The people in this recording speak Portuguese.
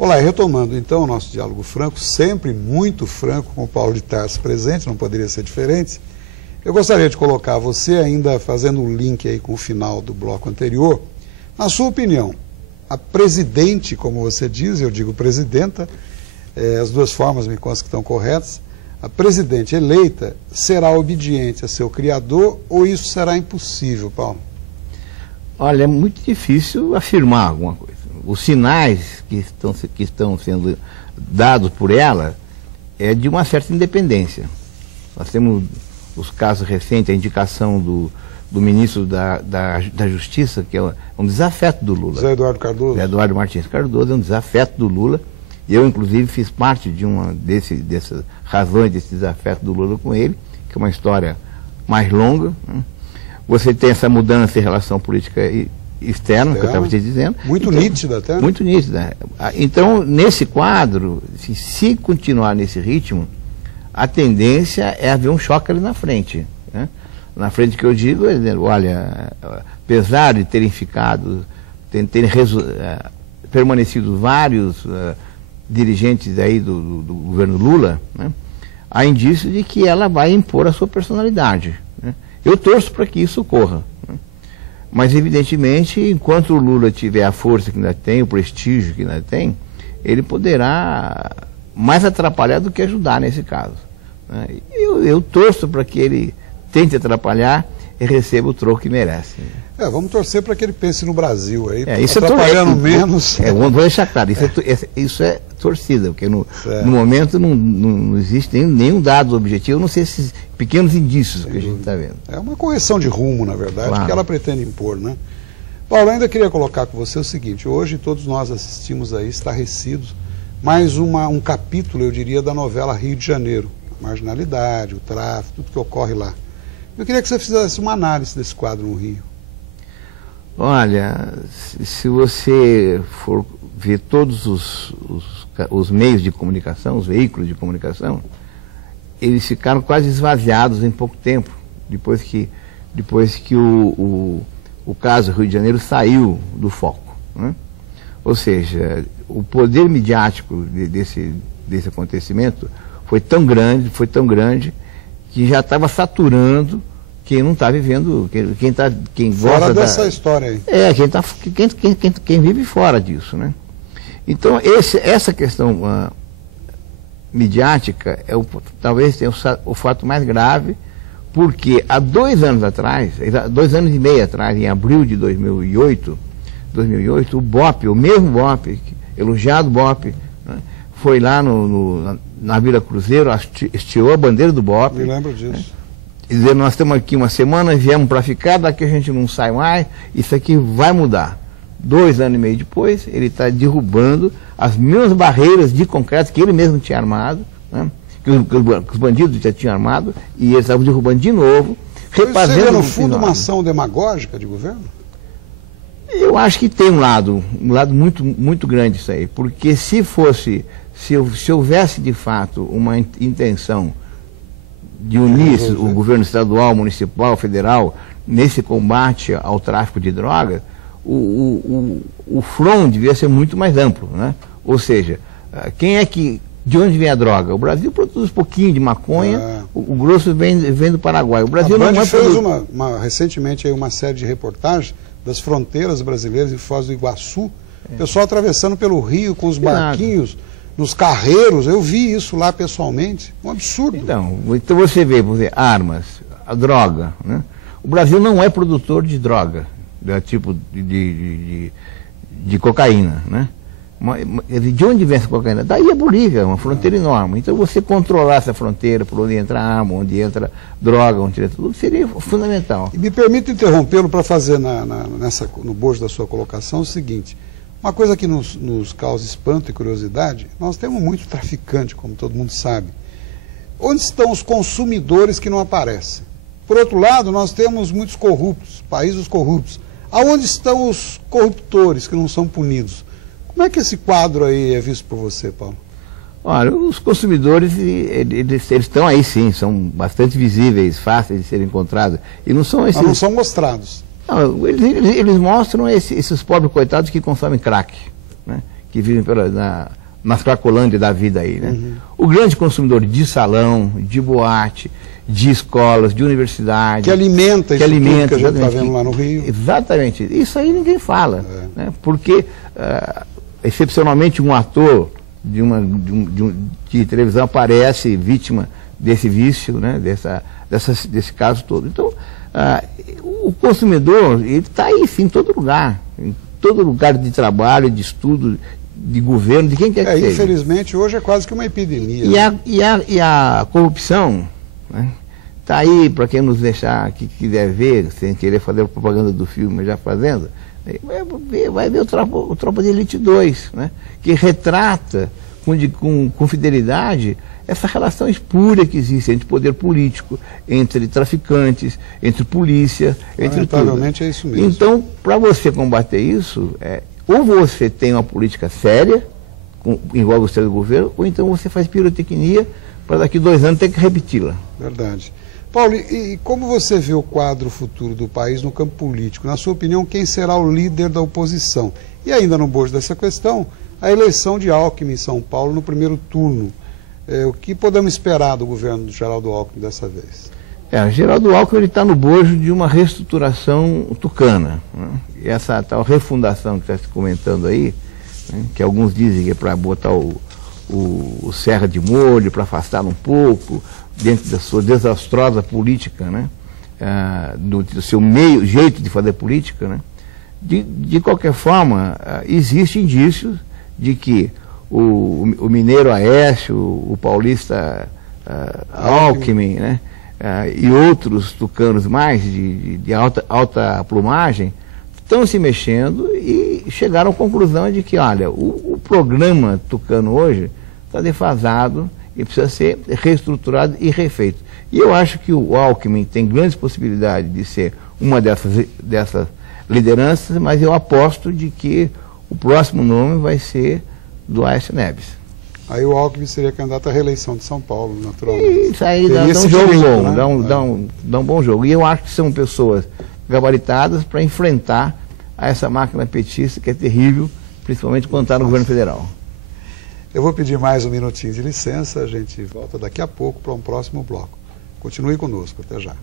Olá, e retomando então o nosso diálogo franco, sempre muito franco, com o Paulo de Tarso presente, não poderia ser diferente. Eu gostaria de colocar você, ainda fazendo um link aí com o final do bloco anterior, na sua opinião, a presidente, como você diz, eu digo presidenta, as duas formas me constam que estão corretas, a presidente eleita será obediente a seu criador ou isso será impossível, Paulo? Olha, é muito difícil afirmar alguma coisa. Os sinais que estão sendo dados por ela é de uma certa independência. Nós temos os casos recentes, a indicação do ministro da Justiça, que é um desafeto do Lula. Zé Eduardo Cardoso. Zé Eduardo Martins Cardoso é um desafeto do Lula. Eu, inclusive, fiz parte de dessas razões desse desafeto do Lula com ele, que é uma história mais longa, né? Você tem essa mudança em relação à política externa, que eu estava te dizendo. Muito então, nítida até. Muito nítida. Então, nesse quadro, se continuar nesse ritmo, a tendência é haver um choque ali na frente, né? Na frente que eu digo, olha, apesar de terem ficado, terem permanecido vários dirigentes aí do governo Lula, né, há indício de que ela vai impor a sua personalidade, né? Eu torço para que isso ocorra, né? Mas evidentemente, enquanto o Lula tiver a força que ainda tem, o prestígio que ainda tem, ele poderá mais atrapalhar do que ajudar nesse caso, né? Eu torço para que ele tente atrapalhar e receba o troco que merece. Vamos torcer para que ele pense no Brasil aí, isso atrapalhando menos. Vou deixar claro, isso é torcida, porque no momento não existe nenhum dado objetivo, não sei esses pequenos indícios que a gente está vendo. É uma correção de rumo, na verdade, claro, que ela pretende impor, né? Paulo, eu ainda queria colocar com você o seguinte: hoje todos nós assistimos aí, estarrecidos, mais um capítulo, eu diria, da novela Rio de Janeiro. A marginalidade, o tráfico, tudo que ocorre lá. Eu queria que você fizesse uma análise desse quadro no Rio. Olha, se você for ver todos os meios de comunicação, os veículos de comunicação, eles ficaram quase esvaziados em pouco tempo, depois que o caso Rio de Janeiro saiu do foco, né? Ou seja, o poder midiático desse acontecimento foi tão grande, que já estava saturando quem não está vivendo, quem fora gosta dessa história aí. Quem vive fora disso, né? Então, essa questão midiática talvez tenha o fato mais grave, porque há 2 anos atrás, 2 anos e meio atrás, em abril de 2008, o BOPE, o mesmo BOPE, elogiado BOPE, né, foi lá na Vila Cruzeiro, hasteou a bandeira do BOPE. Me lembro disso. Né? Dizer, nós estamos aqui uma semana, viemos para ficar, daqui a gente não sai mais, isso aqui vai mudar. 2 anos e meio depois, ele está derrubando as mesmas barreiras de concreto que ele mesmo tinha armado, né? que os bandidos já tinham armado, e eles estavam derrubando de novo, refazendo. Você vê no fundo uma ação demagógica de governo? Eu acho que tem um lado muito, muito grande isso aí, porque se houvesse de fato uma intenção de unir o governo estadual, municipal, federal, nesse combate ao tráfico de drogas, o front devia ser muito mais amplo, né? Ou seja, de onde vem a droga? O Brasil produz um pouquinho de maconha, o grosso vem do Paraguai. O Brasil não é fez recentemente aí uma série de reportagens das fronteiras brasileiras em Foz do Iguaçu, o pessoal atravessando pelo rio com os barquinhos, nos carreiros. Eu vi isso lá pessoalmente, um absurdo. Então você vê, armas, a droga, né? O Brasil não é produtor de droga, tipo de cocaína, né? De onde vem essa cocaína? Daí a Bolívia, uma fronteira enorme. Então você controlar essa fronteira, por onde entra arma, onde entra droga, onde entra tudo, seria fundamental. E me permita interrompê-lo para fazer no bojo da sua colocação o seguinte: uma coisa que nos causa espanto e curiosidade, nós temos muito traficante, como todo mundo sabe. Onde estão os consumidores que não aparecem? Por outro lado, nós temos muitos corruptos, países corruptos. Aonde estão os corruptores que não são punidos? Como é que esse quadro aí é visto por você, Paulo? Olha, os consumidores, eles estão aí sim, são bastante visíveis, fáceis de serem encontrados. E não são esses... Mas não são mostrados. Não, eles mostram esses pobres coitados que consomem crack, né? que vivem nas Cracolândias da vida aí, né? O grande consumidor de salão, de boate, de escolas, de universidade. Que alimenta isso tudo que a gente está vendo que, lá no Rio. Exatamente. Isso aí ninguém fala. Né? Porque, excepcionalmente, um ator de televisão aparece vítima desse vício, né? Desse caso todo. Então, o consumidor, ele está aí, sim, em todo lugar de trabalho, de estudo, de governo, de quem quer que seja. Infelizmente, hoje é quase que uma epidemia. E a corrupção, né? Está aí, para quem nos deixar, que quiser ver, sem querer fazer propaganda do filme, já fazendo, vai ver o Tropa de Elite 2, né? Que retrata com fidelidade essa relação espúria que existe entre poder político, entre traficantes, entre polícia, entre tudo. Lamentavelmente é isso mesmo. Então, para você combater isso, ou você tem uma política séria, igual você do governo, ou então você faz pirotecnia para daqui 2 anos ter que repeti-la. Verdade. Paulo, e como você vê o quadro futuro do país no campo político? Na sua opinião, quem será o líder da oposição? E ainda no bojo dessa questão, a eleição de Alckmin em São Paulo no primeiro turno. O que podemos esperar do governo do Geraldo Alckmin dessa vez? O Geraldo Alckmin está no bojo de uma reestruturação tucana. Né? E essa tal refundação que está se comentando aí, né? Que alguns dizem que é para botar o Serra de molho, para afastar um pouco, dentro da sua desastrosa política, né? Do seu jeito de fazer política, né? De qualquer forma, existem indícios de que o mineiro Aécio, o paulista Alckmin, né? E outros tucanos mais de alta plumagem estão se mexendo e chegaram à conclusão de que, olha, o programa tucano hoje está defasado e precisa ser reestruturado e refeito. E eu acho que o Alckmin tem grandes possibilidades de ser uma dessas lideranças, mas eu aposto de que o próximo nome vai ser do Aécio Neves. Aí o Alckmin seria candidato à reeleição de São Paulo, naturalmente. Isso aí dá um jogo bom, né? dá um bom jogo. E eu acho que são pessoas gabaritadas para enfrentar essa máquina petista que é terrível, principalmente quando está no governo federal. Eu vou pedir mais um minutinho de licença, a gente volta daqui a pouco para um próximo bloco. Continue conosco, até já.